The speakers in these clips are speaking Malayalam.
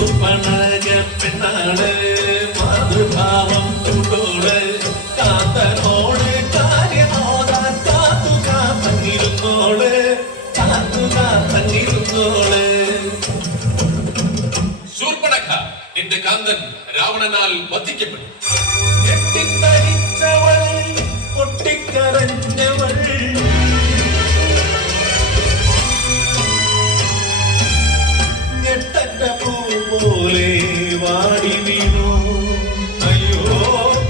ശൂർപ്പണഖ പെണ്ണാണ് മാതൃഭാവം ചൂടോട് കാന്തനോട് കാര്യമോതാൻ കാത്തുകാത്തങ്ങിരുന്നോള് കാത്തുകാത്തങ്ങിരുന്നോള്. ശൂർപ്പണഖ നിന്റെ കാന്തൻ രാവണനാൽ വധിക്കപ്പെട്ടു. ഞെട്ടിത്തരിച്ചവൾ പൊട്ടിക്കരഞ്ഞവൾ ഞെട്ടറ്റ പൂ പോലെ വാടി വീണു. അയ്യോ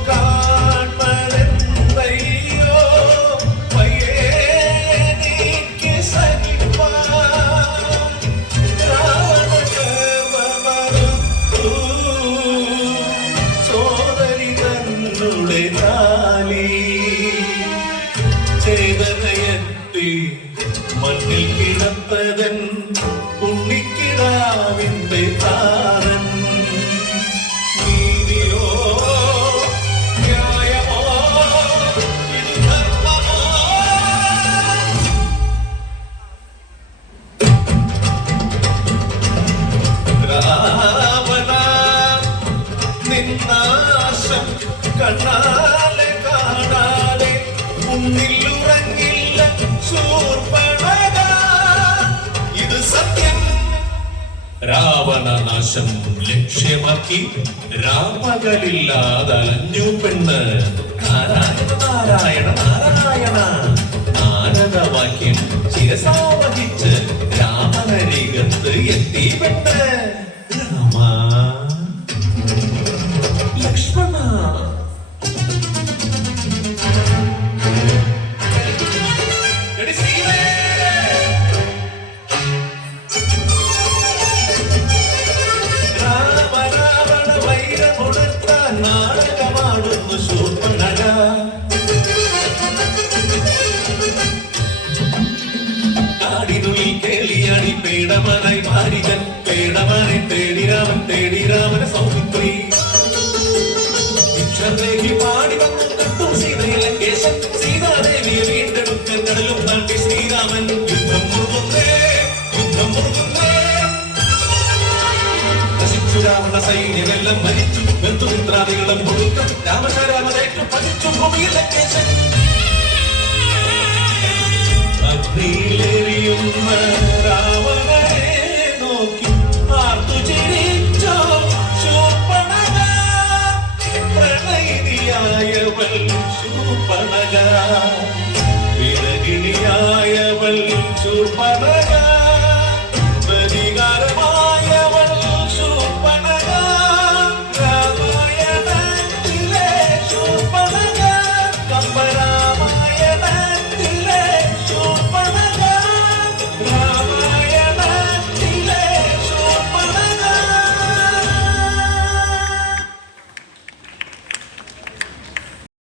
കാൺമലെന്തയ്യോ പയ്യേനിക്ക് സഹിപ്പാൻ രാവണഗർവമറുത്തു സോദരി തന്നുടെ താലി ചേതനയെത്തി മണ്ണിൽ കിടപ്പതൻ ഉണ്ണിക്കിടാവിന്റെ താരൻ. നീതിയോ ന്യായമോ ഇത് ധർമ്മമോ? രാവണ നിന്നാശം കണ്ണാലെ കാണാതെ ഉണ്ണിലുറങ്ങില്ല ശൂർപ്പണഖ. ഇത് സത്യം. രാവണനാശം ലക്ഷ്യമാക്കി രാമകലില്ലാതലഞ്ഞു പെണ്ണ്. നാരായണ നാരായണ നാരായണ നാരദവാക്യം ശിരസാവഹിച്ച് രാമനരികത്ത് എത്തി പെണ്ണ്. രാമ ലക്ഷ്മണ എടി സീതേ രാവണ വൈരമുണർത്താൻ നാടകമാടുന്നു ശൂർപ്പണഖ. കാടിനുള്ളിൽ കേളിയാടി പേടമനായി മാരികൻ പേടമനെ തേടി രാമനെ സൗമിത്രി ഭിക്ഷേകി പാടി വന്നു കണ്ടു സീതയിലെ കേശം. സീതാദേവിയെ വീണ്ടെടുക്കാൻ കടലും താണ്ടി ശ്രീരാമൻ യുദ്ധം മുറുകുന്നേ യുദ്ധം മുറുകുന്നേ. നശിച്ചു രാവണ സൈന്യമെല്ലാം മരിച്ചു ബന്ധുമിത്രാദികളും മുഴുക്കം രാമചാരാമതേറ്റു പതിച്ചു ഭൂമിയിലെ കേശൻ. അഗ്നിയിലെറിയുന്ന രാവണനെ നോക്കി ആർത്തു ചിരിച്ചോ ശൂർപ്പണഖ. പ്രണയിനിയായവൾ ശൂർപ്പണഖ വിരകിണിയായവൾ ശൂർപ്പണഖ.